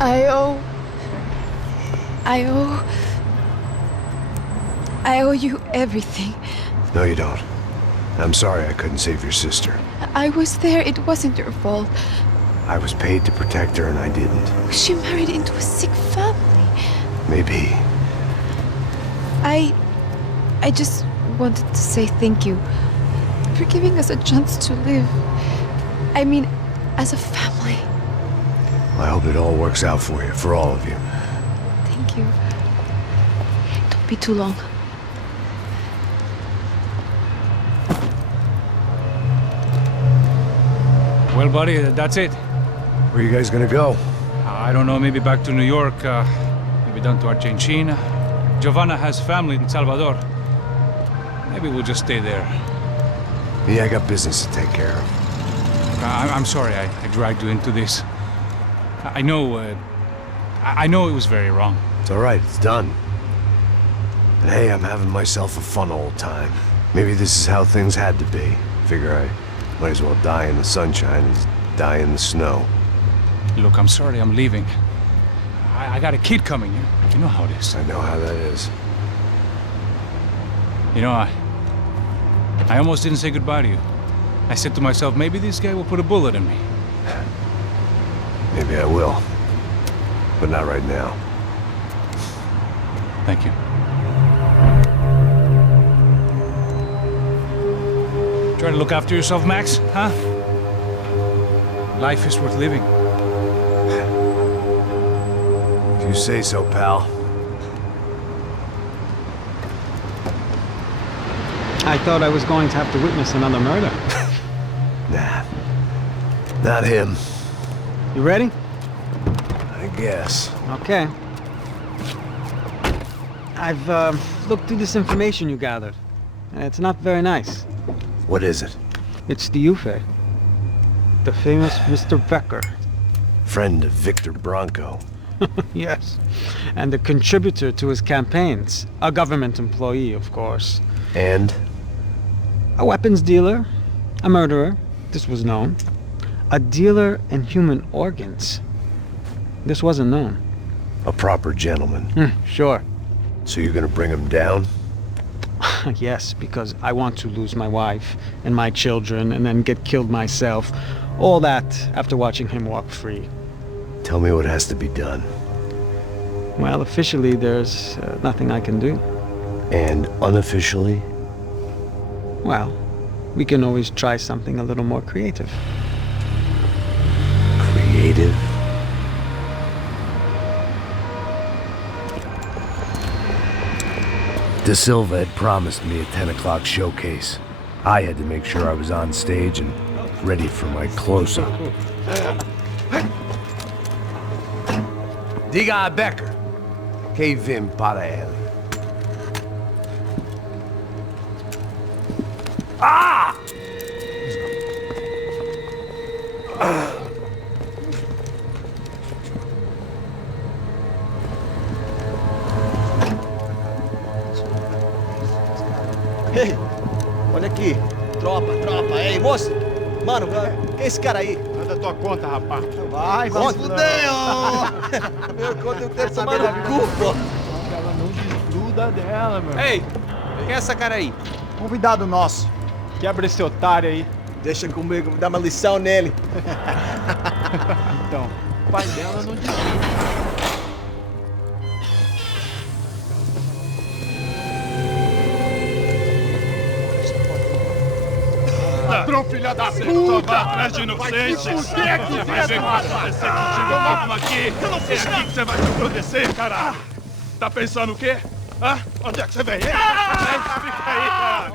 I owe... I owe you everything. No, you don't. I'm sorry I couldn't save your sister. I was there. It wasn't your fault. I was paid to protect her and I didn't. She married into a sick family. Maybe. I just wanted to say thank you for giving us a chance to live. I mean, as a family. I hope it all works out for you, for all of you. Thank you. Don't be too long. Well, buddy, that's it. Where are you guys gonna go? I don't know, maybe back to New York, maybe down to Argentina. Giovanna has family in Salvador. Maybe we'll just stay there. Yeah, I got business to take care of. I'm sorry I dragged you into this. I know it was very wrong. It's all right, it's done. And hey, I'm having myself a fun old time. Maybe this is how things had to be. Figure I might as well die in the sunshine as die in the snow. Look, I'm sorry I'm leaving. I got a kid coming, you know how it is. I know how that is. You know, I almost didn't say goodbye to you. I said to myself, maybe this guy will put a bullet in me. Maybe I will. But not right now. Thank you. Try to look after yourself, Max, huh? Life is worth living. If you say so, pal. I thought I was going to have to witness another murder. Nah. Not him. You ready? I guess. Okay. I've looked through this information you gathered, and it's not very nice. What is it? It's the Ufe. The famous Mr. Becker. Friend of Victor Bronco. Yes. And a contributor to his campaigns. A government employee, of course. And? A weapons dealer. A murderer. This was known. A dealer in human organs. This wasn't known. A proper gentleman. Sure. So you're gonna bring him down? Yes, because I want to lose my wife and my children and then get killed myself. All that after watching him walk free. Tell me what has to be done. Well, officially there's nothing I can do. And unofficially? Well, we can always try something a little more creative. Creative? De Silva had promised me a 10 o'clock showcase. I had to make sure I was on stage and ready for my close-up. Diga a Becker que vim para ele. Ah! Ei, olha aqui. Tropa. Ei, moço. Mano, quem é esse cara aí? Manda tua conta, rapaz. Vai fudeu! Meu conta eu tenho tomado no cu, pô. Ela não desgruda dela, meu. Ei, quem é essa cara aí? Convidado nosso. Quebra esse otário aí. Deixa comigo, vou dar uma lição nele. Então, o pai dela não desgruda. Ladrão, filha da puta! Vai atrás de inocente! Por que aqui vai ver o que vai acontecer contigo? Vamos aqui! Eu não fiz nada! Que você vai te proteger, cara? Tá pensando o quê? Hã? Onde é que você vem? Fica aí, cara!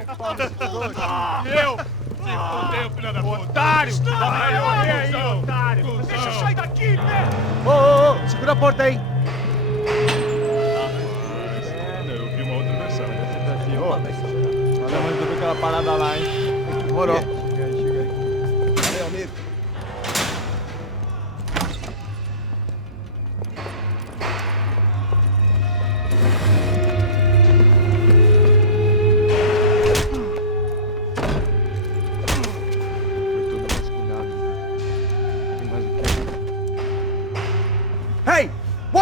E eu? Se fudeu, filha da puta! Otário! Vai, aí, otário! Deixa eu sair daqui, né? Ô, segura a porta aí! Eu vi uma outra versão. Olha, mas eu vi aquela parada lá, hein? Demorou. Chega aí. Valeu, amigo. Foi tudo vasculhado. Tem mais o quê? Hey!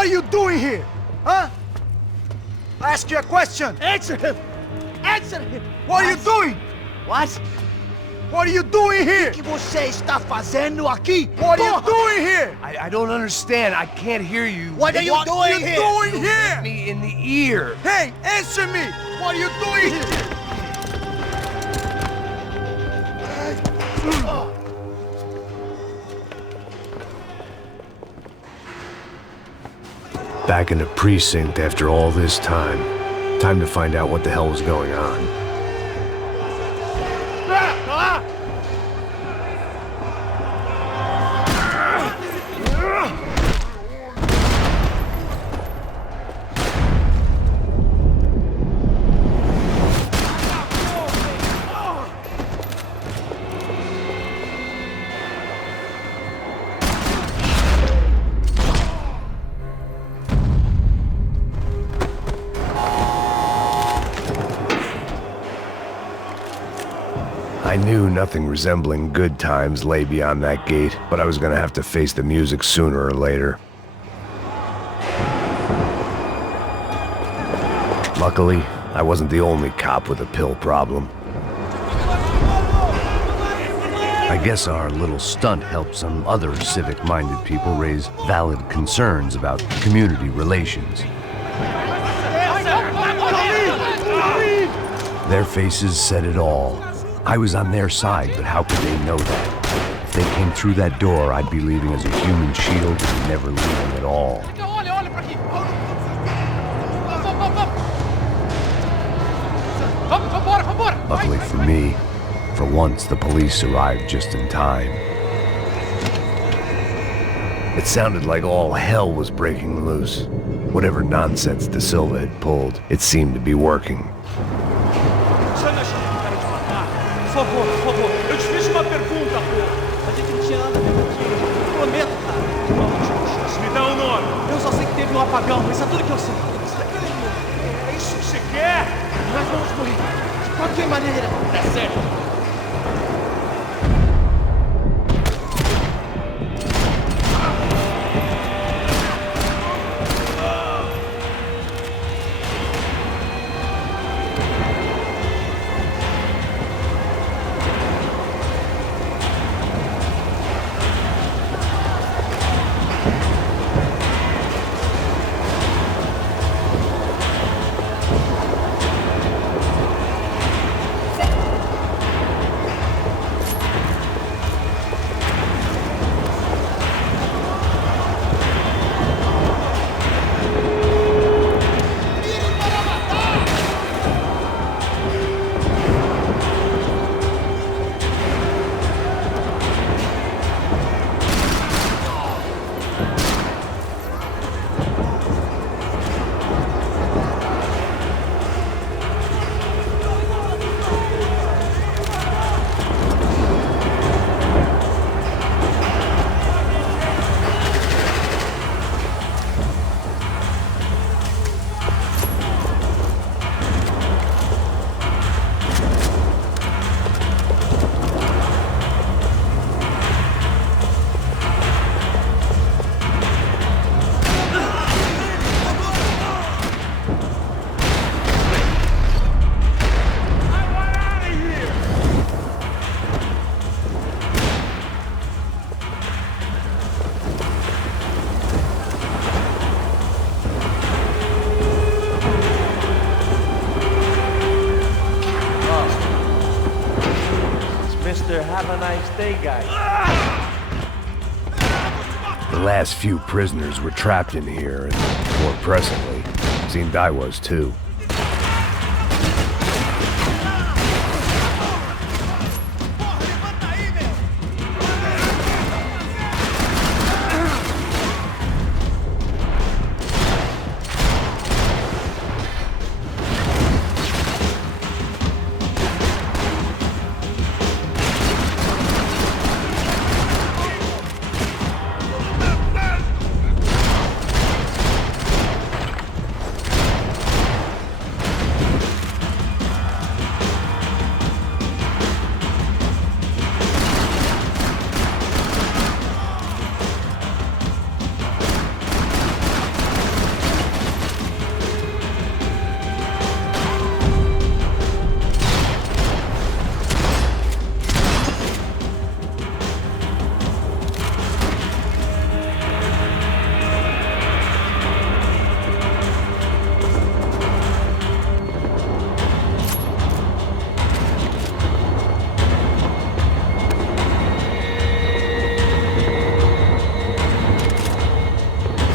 What are you doing here? Huh? I ask you a question. Answer him! Answer him! What are you doing? What? What are you doing here? O que você está fazendo aqui? What are you doing here? I don't understand. I can't hear you. What are you doing you here? doing Hit here? me in the ear. Hey, answer me! What are you doing here? Back in the precinct after all this time. Time to find out what the hell was going on. I knew nothing resembling good times lay beyond that gate, but I was gonna have to face the music sooner or later. Luckily, I wasn't the only cop with a pill problem. I guess our little stunt helped some other civic-minded people raise valid concerns about community relations. Their faces said it all. I was on their side, but how could they know that? If they came through that door, I'd be leaving as a human shield and never leaving at all. Luckily for me, for once the police arrived just in time. It sounded like all hell was breaking loose. Whatever nonsense De Silva had pulled, it seemed to be working. Por favor, eu te fiz uma pergunta, pô. A gente não tinha nada a ver com aquilo. Eu prometo, cara. Uma última chance. Me dá um nome. Eu só sei que teve um apagão, isso é tudo que eu sei. Você tá querendo morrer? É isso que você quer? Nós vamos morrer. De qualquer maneira. É certo. Have a nice day, guys. The last few prisoners were trapped in here, and more presently, seemed I was too.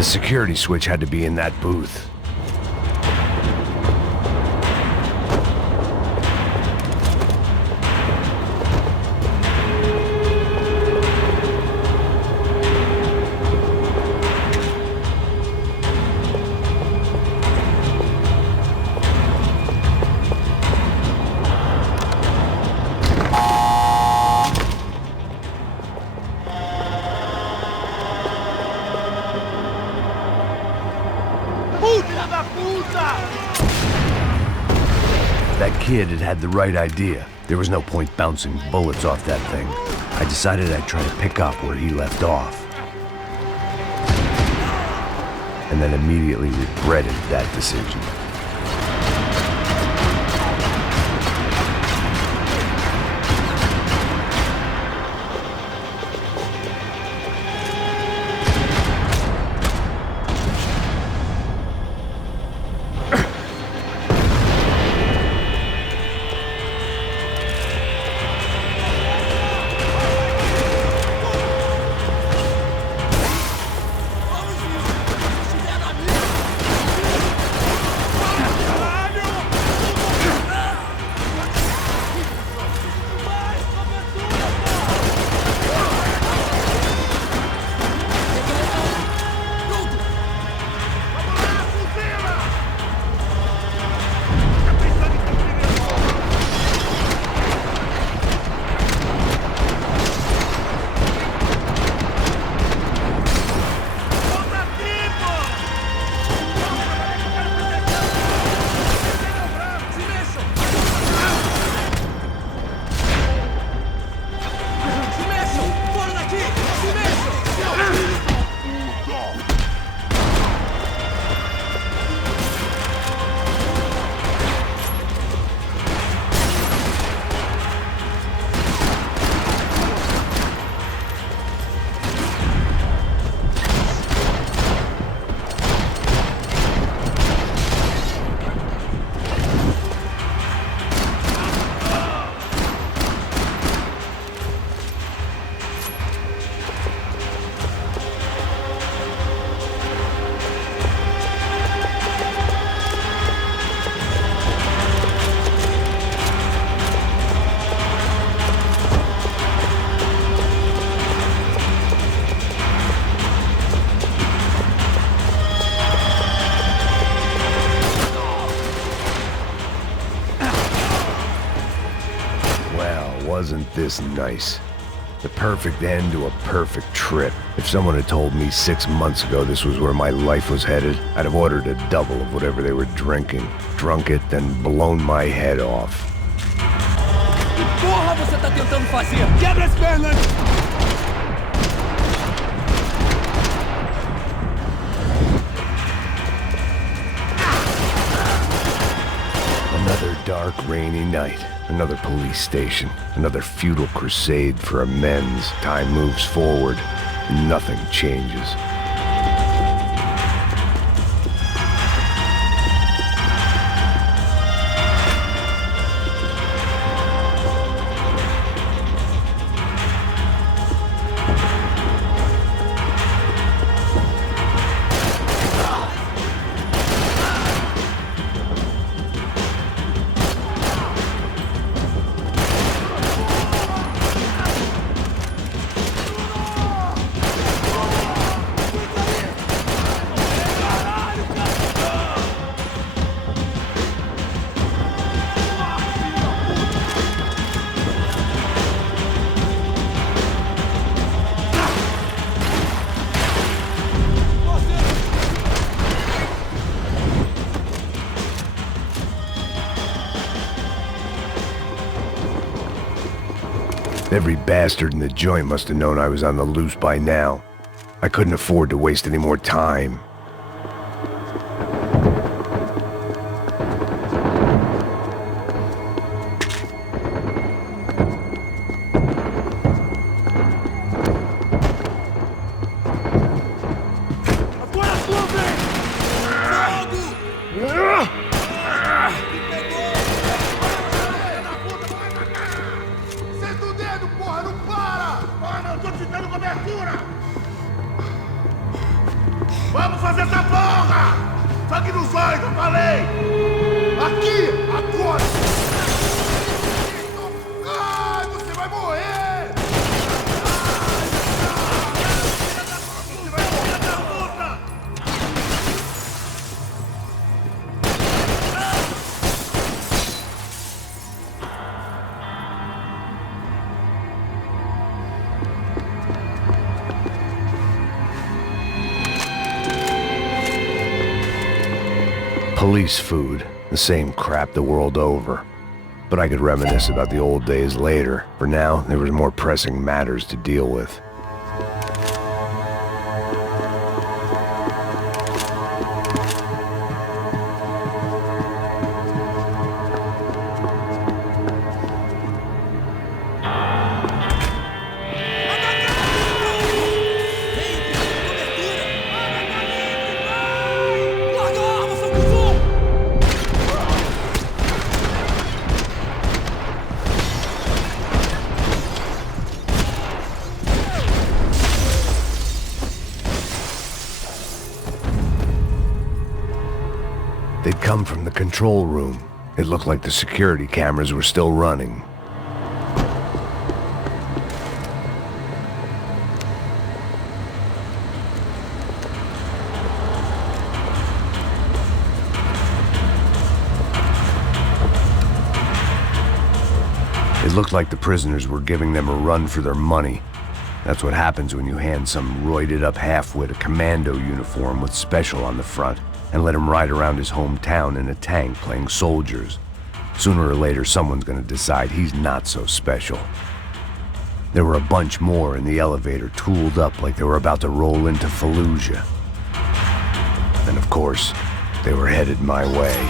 security switch had to be in that booth. That kid had the right idea. There was no point bouncing bullets off that thing. I decided I'd try to pick up where he left off. And then immediately regretted that decision. Wasn't this nice? The perfect end to a perfect trip. If someone had told me 6 months ago this was where my life was headed, I'd have ordered a double of whatever they were drinking, drunk it, then blown my head off. Que porra você tá tentando fazer? Quebra as pernas! Another dark, rainy night. Another police station. Another futile crusade for amends. Time moves forward. Nothing changes. Every bastard in the joint must have known I was on the loose by now. I couldn't afford to waste any more time. Vamos fazer essa porra! Sangue nos olhos, eu falei! Aqui, agora! Ai, você vai morrer! Você vai morrer da puta! Police food, the same crap the world over. But I could reminisce about the old days later. For now, there was more pressing matters to deal with. They'd come from the control room. It looked like the security cameras were still running. It looked like the prisoners were giving them a run for their money. That's what happens when you hand some roided-up halfwit a commando uniform with special on the front and let him ride around his hometown in a tank playing soldiers. Sooner or later, someone's gonna decide he's not so special. There were a bunch more in the elevator, tooled up like they were about to roll into Fallujah. And of course, they were headed my way.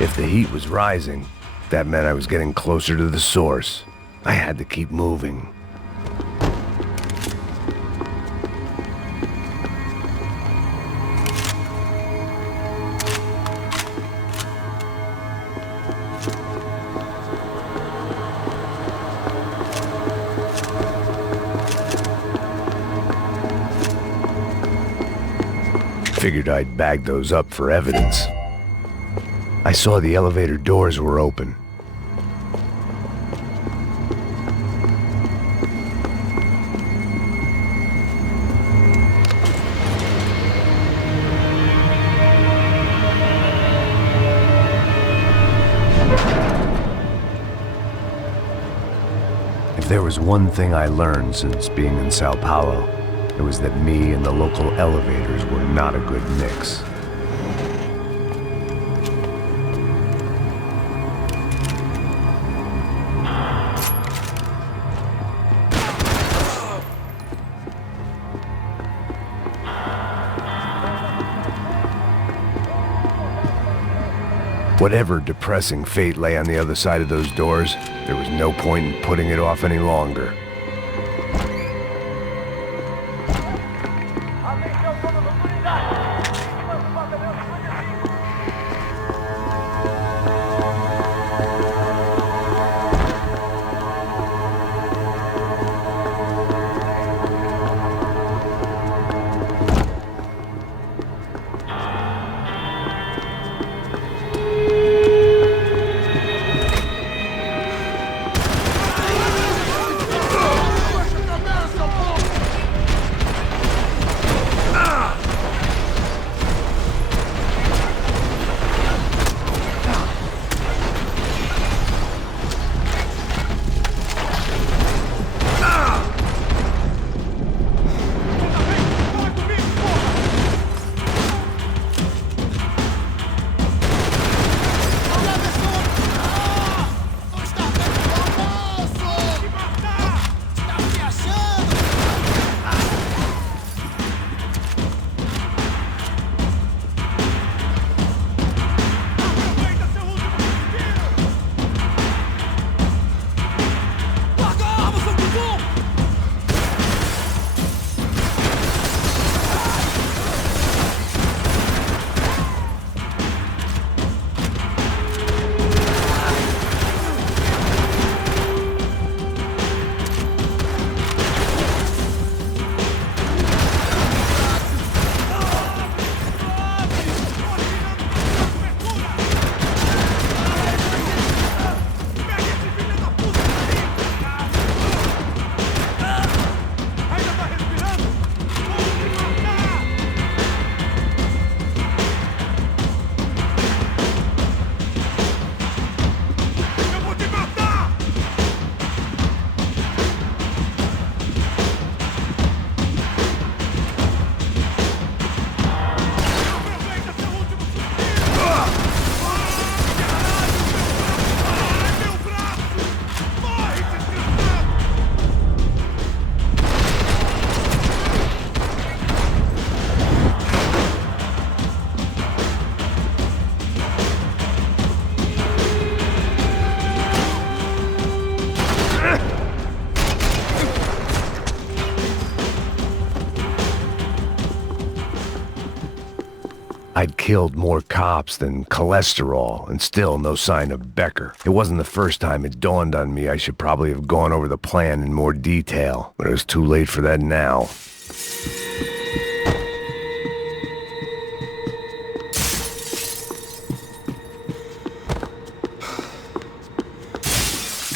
If the heat was rising, that meant I was getting closer to the source. I had to keep moving. Figured I'd bag those up for evidence. I saw the elevator doors were open. If there was one thing I learned since being in Sao Paulo, it was that me and the local elevators were not a good mix. Whatever depressing fate lay on the other side of those doors, there was no point in putting it off any longer. I'd killed more cops than cholesterol, and still no sign of Becker. It wasn't the first time it dawned on me I should probably have gone over the plan in more detail, but it was too late for that now.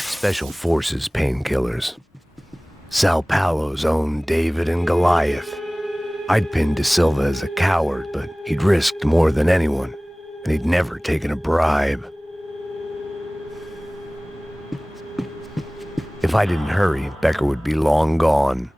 Special Forces painkillers. Sao Paulo's own David and Goliath. I'd pinned De Silva as a coward, but he'd risked more than anyone, and he'd never taken a bribe. If I didn't hurry, Becker would be long gone.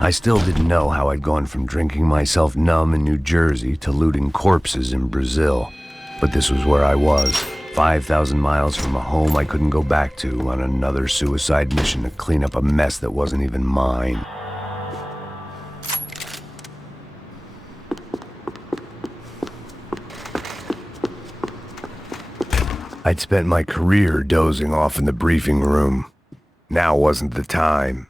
I still didn't know how I'd gone from drinking myself numb in New Jersey to looting corpses in Brazil. But this was where I was, 5,000 miles from a home I couldn't go back to, on another suicide mission to clean up a mess that wasn't even mine. I'd spent my career dozing off in the briefing room. Now wasn't the time.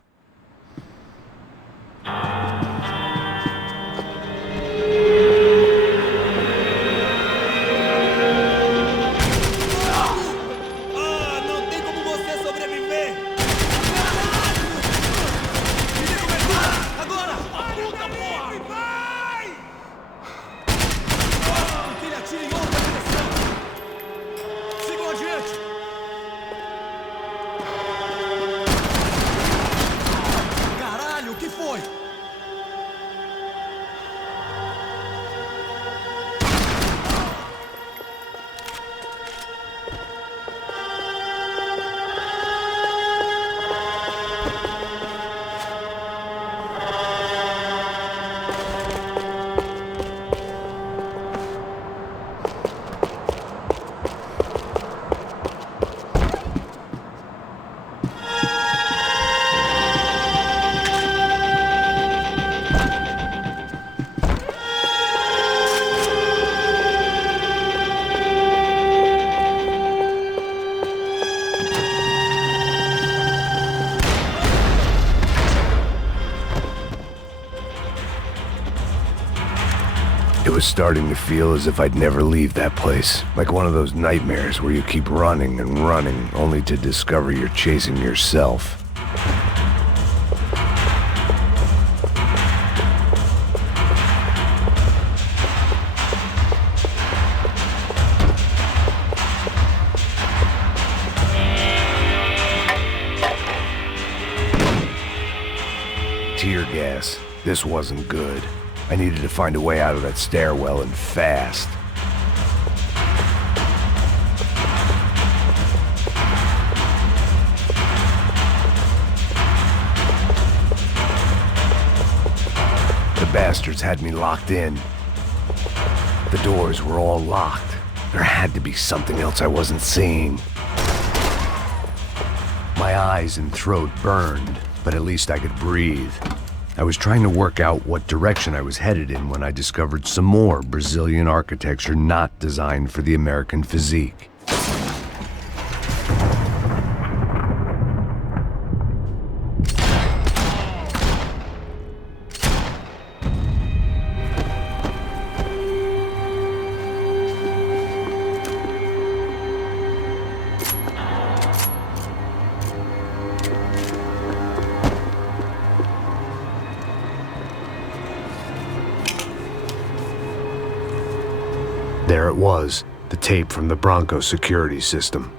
It was starting to feel as if I'd never leave that place. Like one of those nightmares where you keep running and running, only to discover you're chasing yourself. Tear gas. This wasn't good. I needed to find a way out of that stairwell, and fast. The bastards had me locked in. The doors were all locked. There had to be something else I wasn't seeing. My eyes and throat burned, but at least I could breathe. I was trying to work out what direction I was headed in when I discovered some more Brazilian architecture not designed for the American physique. There it was, the tape from the Bronco security system.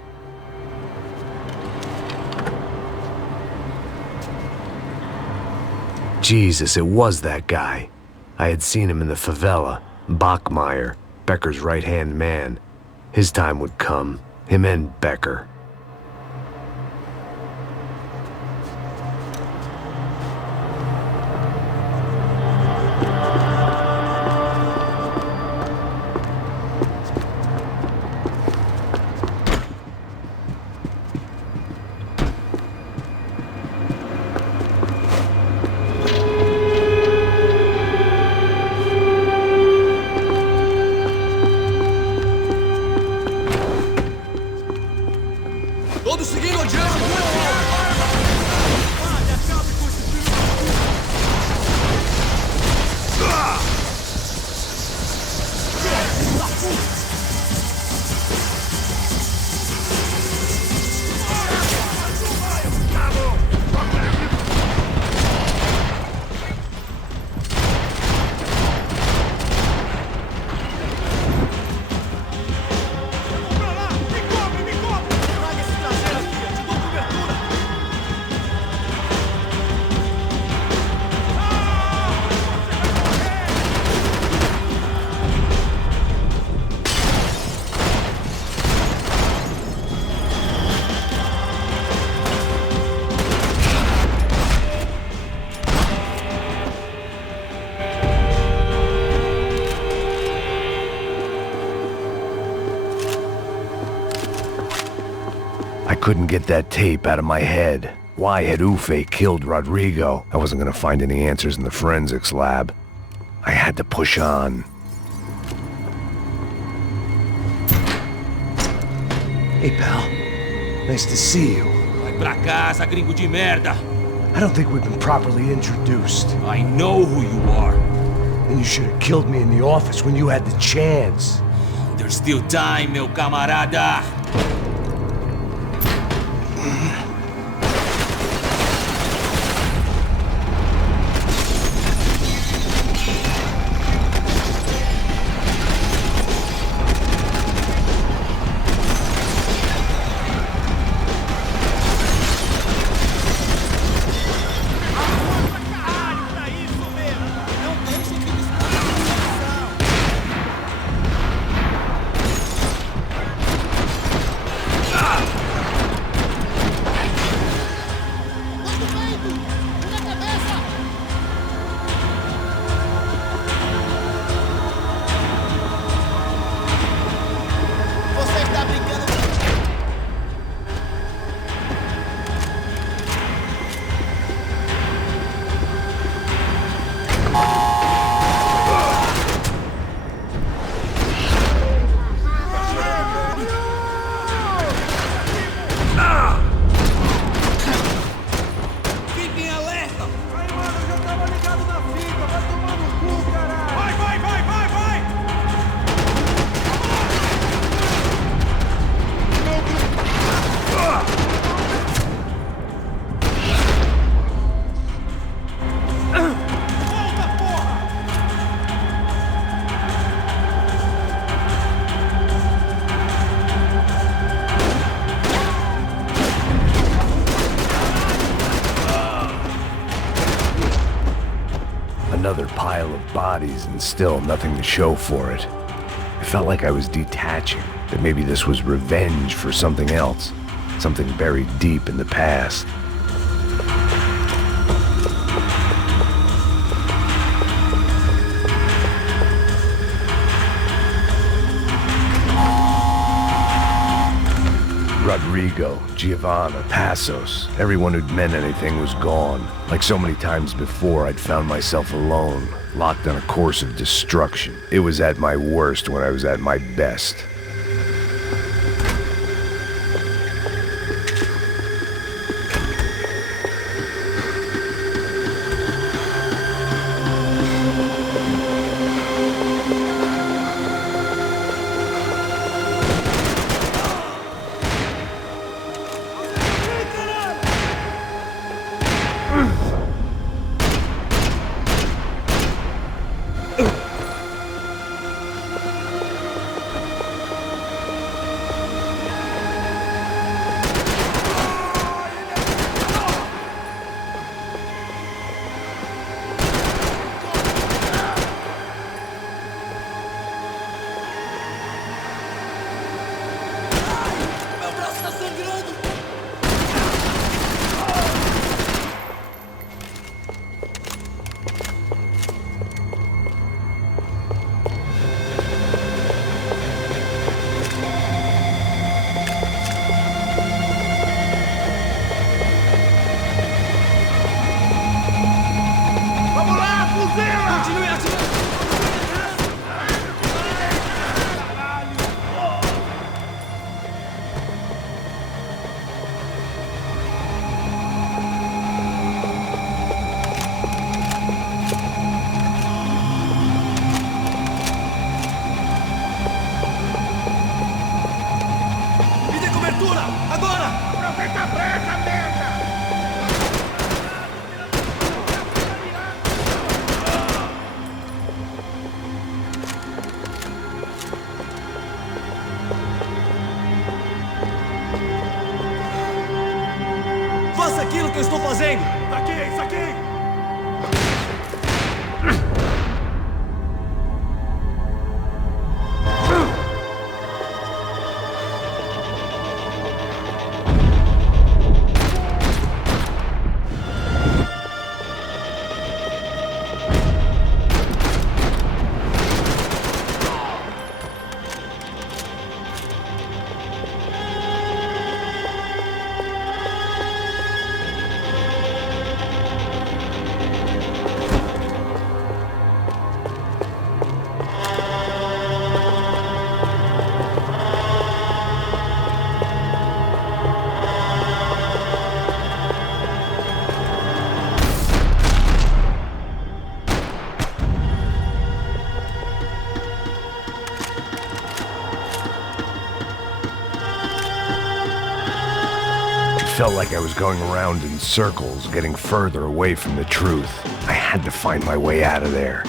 Jesus, it was that guy. I had seen him in the favela, Bachmeyer, Becker's right-hand man. His time would come, him and Becker. couldn't get that tape out of my head. Why had Ufe killed Rodrigo? I wasn't gonna find any answers in the forensics lab. I had to push on. Hey, pal. Nice to see you. Vai pra casa, gringo de merda. I don't think we've been properly introduced. I know who you are. And you should have killed me in the office when you had the chance. There's still time, meu camarada. Another pile of bodies and still nothing to show for it. I felt like I was detaching, that maybe this was revenge for something else, something buried deep in the past. Rodrigo, Giovanna, Passos, everyone who'd meant anything was gone. Like so many times before, I'd found myself alone, locked on a course of destruction. It was at my worst when I was at my best. Faça aquilo que eu estou fazendo! Saquei, saquei! felt like I was going around in circles, getting further away from the truth. I had to find my way out of there.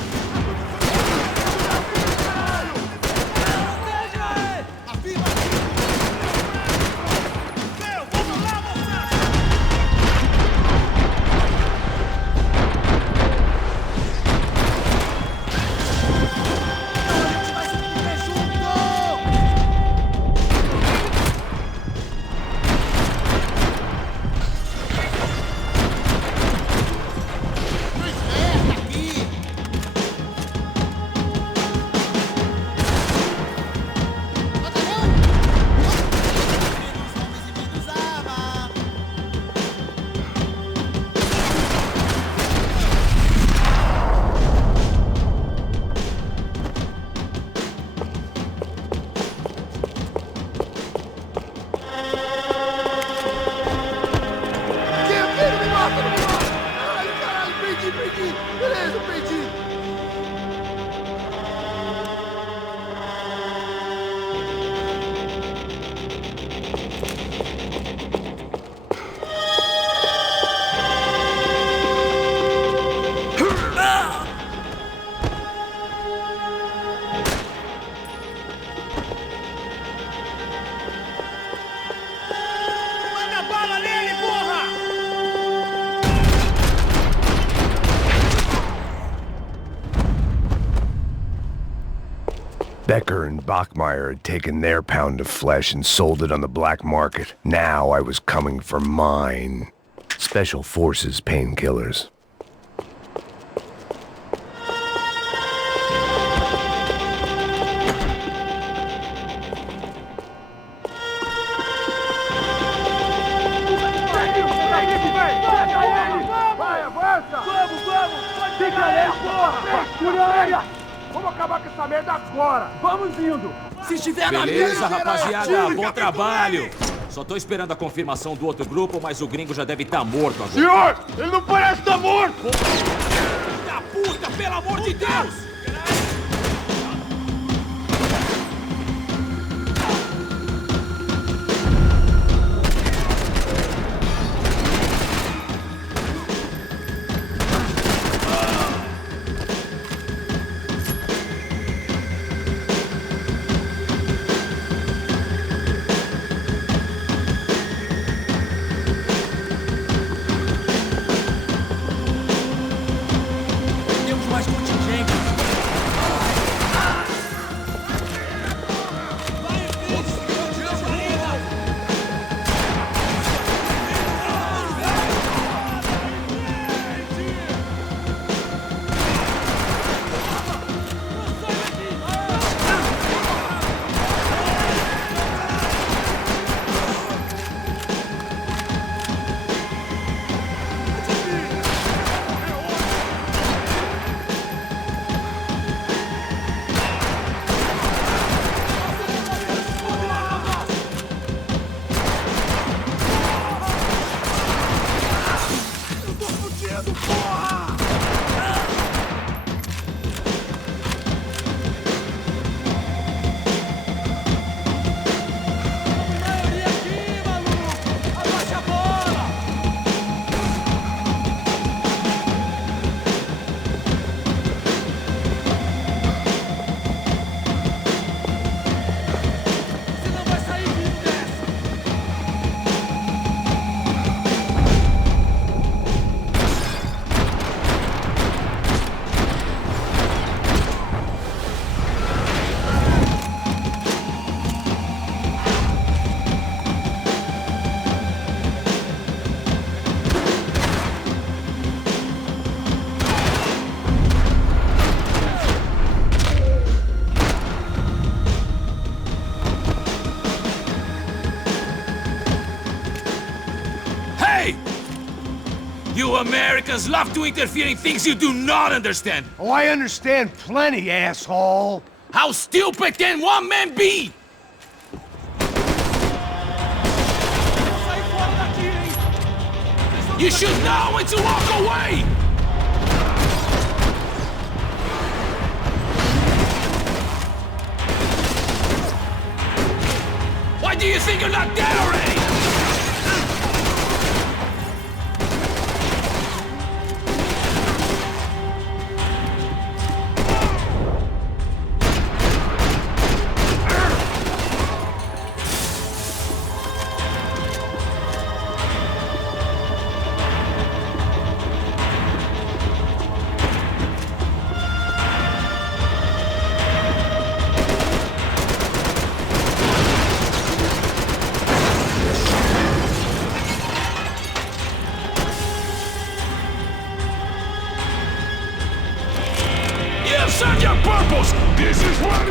Becker and Bachmeyer had taken their pound of flesh and sold it on the black market. Now I was coming for mine. Special Forces painkillers. Vamos acabar com essa merda agora! Vamos indo! Se estiver na Beleza, rapaziada, bom trabalho! Só tô esperando a confirmação do outro grupo, mas o gringo já deve estar morto agora. Senhor! Ele não parece estar morto! Filho da puta, pelo amor de Deus! You Americans love to interfere in things you do not understand! Oh, I understand plenty, asshole! How stupid can one man be? You should know when to walk away! Why do you think you're not dead already? serve your purpose! This is what...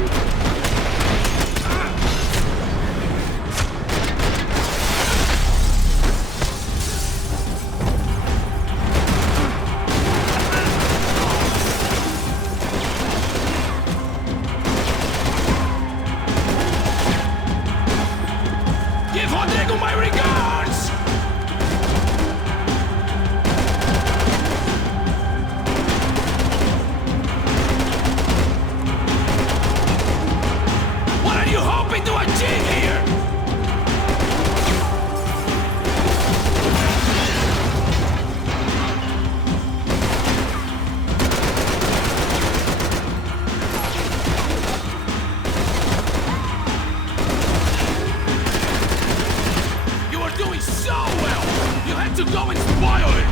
Give Rodrigo my regards! What are you hoping to achieve here? You are doing so well! You had to go and spoil it!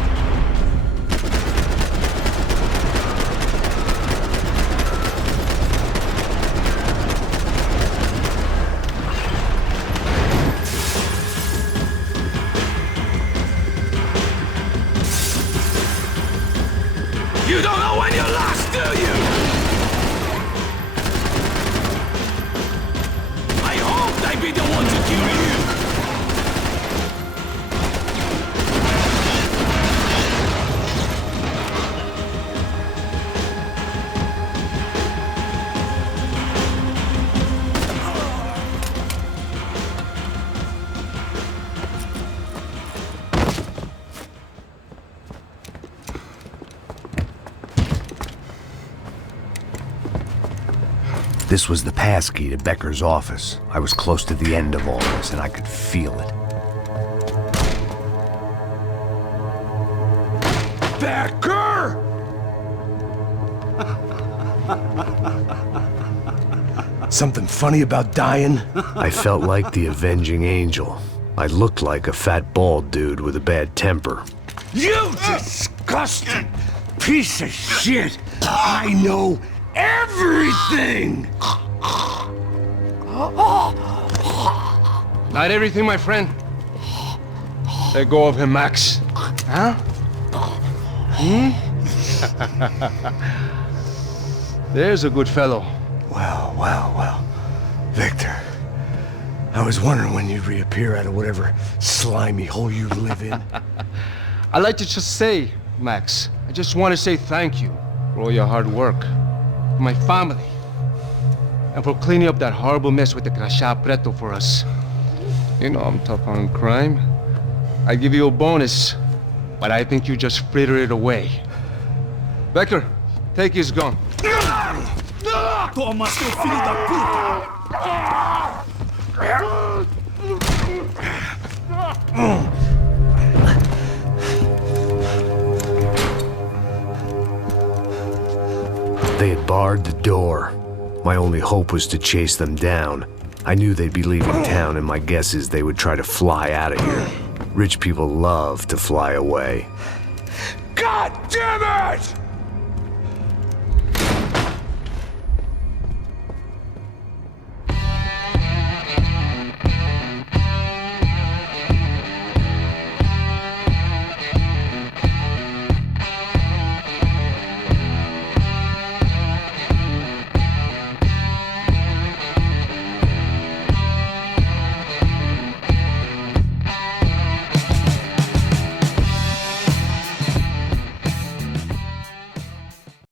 You don't know when you're lost, do you? I hoped I'd be the one to kill you! This was the passkey to Becker's office. I was close to the end of all this, and I could feel it. Becker! Something funny about dying? I felt like the avenging angel. I looked like a fat bald dude with a bad temper. You disgusting piece of shit! I know everything! Not everything, my friend. Let go of him, Max. Huh? There's a good fellow. Well. Victor, I was wondering when you'd reappear out of whatever slimy hole you live in. I'd like to just say, Max, I just want to say thank you for all your hard work, for my family, and for cleaning up that horrible mess with the crachá preto for us. You know I'm tough on crime. I give you a bonus, but I think you just frittered it away. Becker, take his gun. Toma, seu filho da puta! They had barred the door. My only hope was to chase them down. I knew they'd be leaving town, and my guess is they would try to fly out of here. Rich people love to fly away. God damn it!